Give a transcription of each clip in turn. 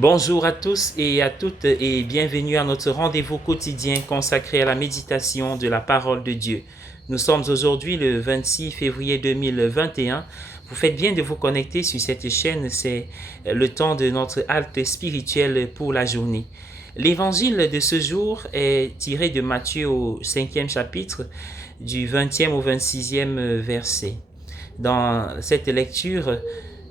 Bonjour à tous et à toutes et bienvenue à notre rendez-vous quotidien consacré à la méditation de la parole de Dieu. Nous sommes aujourd'hui le 26 février 2021. Vous faites bien de vous connecter sur cette chaîne, c'est le temps de notre halte spirituelle pour la journée. L'évangile de ce jour est tiré de Matthieu au 5e chapitre, du 20e au 26e verset. Dans cette lecture,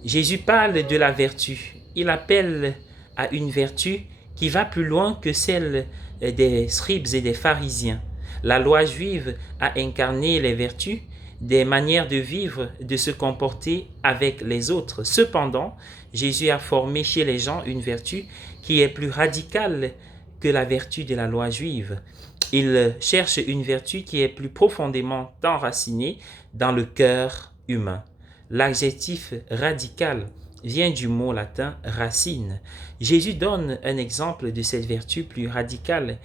Jésus parle de la vertu. Il appelle à une vertu qui va plus loin que celle des scribes et des pharisiens. La loi juive a incarné les vertus, des manières de vivre, de se comporter avec les autres. Cependant, Jésus a formé chez les gens une vertu qui est plus radicale que la vertu de la loi juive. Il cherche une vertu qui est plus profondément enracinée dans le cœur humain. L'adjectif radical vient du mot latin racine. Jésus donne un exemple de cette vertu plus radicale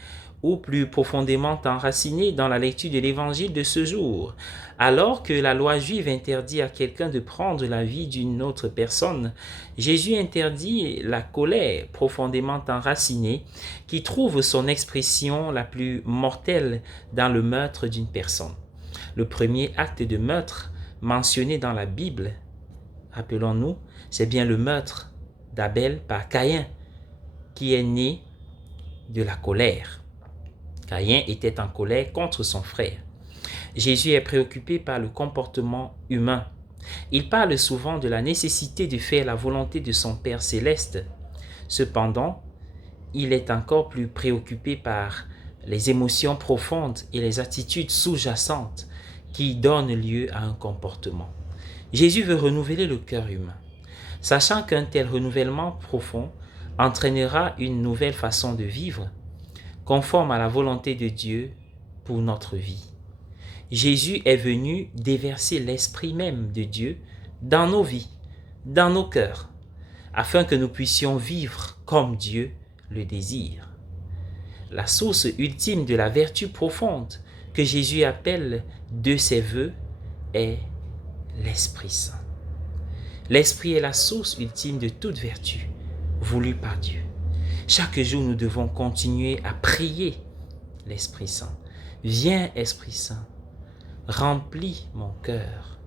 ou plus profondément enracinée dans la lecture de l'évangile de ce jour. Alors que la loi juive interdit à quelqu'un de prendre la vie d'une autre personne, Jésus interdit la colère profondément enracinée qui trouve son expression la plus mortelle dans le meurtre d'une personne. Le premier acte de meurtre mentionné dans la Bible, rappelons-nous, c'est bien le meurtre d'Abel par Caïn qui est né de la colère. Caïn était en colère contre son frère. Jésus est préoccupé par le comportement humain. Il parle souvent de la nécessité de faire la volonté de son Père céleste. Cependant, il est encore plus préoccupé par les émotions profondes et les attitudes sous-jacentes qui donnent lieu à un comportement. Jésus veut renouveler le cœur humain, sachant qu'un tel renouvellement profond entraînera une nouvelle façon de vivre, conforme à la volonté de Dieu pour notre vie. Jésus est venu déverser l'esprit même de Dieu dans nos vies, dans nos cœurs, afin que nous puissions vivre comme Dieu le désire. La source ultime de la vertu profonde que Jésus appelle de ses voeux est l'Esprit Saint. L'Esprit est la source ultime de toute vertu voulue par Dieu. Chaque jour, nous devons continuer à prier l'Esprit Saint. Viens, Esprit Saint, remplis mon cœur,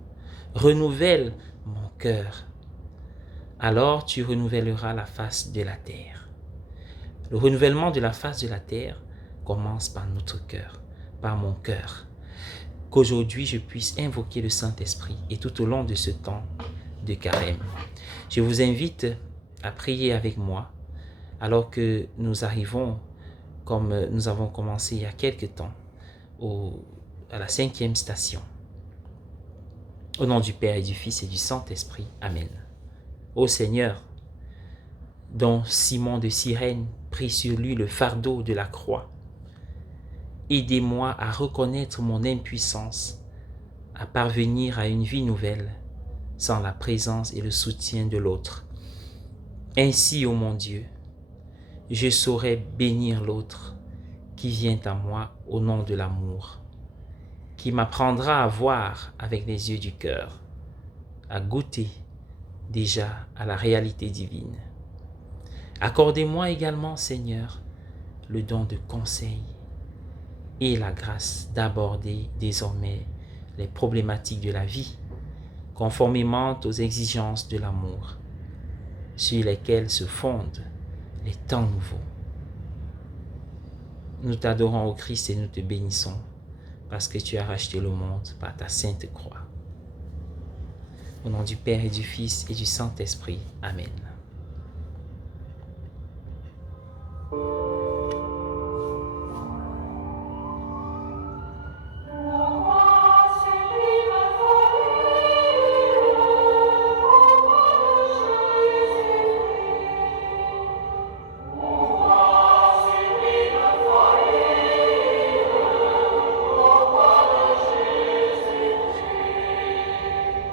renouvelle mon cœur. Alors tu renouvelleras la face de la terre. Le renouvellement de la face de la terre commence par notre cœur, par mon cœur. Qu'aujourd'hui je puisse invoquer le Saint-Esprit et tout au long de ce temps de carême. Je vous invite à prier avec moi alors que nous arrivons, comme nous avons commencé il y a quelque temps, à la 5e station. Au nom du Père et du Fils et du Saint-Esprit. Amen. Ô Seigneur, dont Simon de Cyrène prit sur lui le fardeau de la croix, aidez-moi à reconnaître mon impuissance, à parvenir à une vie nouvelle sans la présence et le soutien de l'autre. Ainsi, ô mon Dieu, je saurai bénir l'autre qui vient à moi au nom de l'amour, qui m'apprendra à voir avec les yeux du cœur, à goûter déjà à la réalité divine. Accordez-moi également, Seigneur, le don de conseil et la grâce d'aborder désormais les problématiques de la vie, conformément aux exigences de l'amour, sur lesquelles se fondent les temps nouveaux. Nous t'adorons au Christ et nous te bénissons, parce que tu as racheté le monde par ta sainte croix. Au nom du Père et du Fils et du Saint-Esprit. Amen.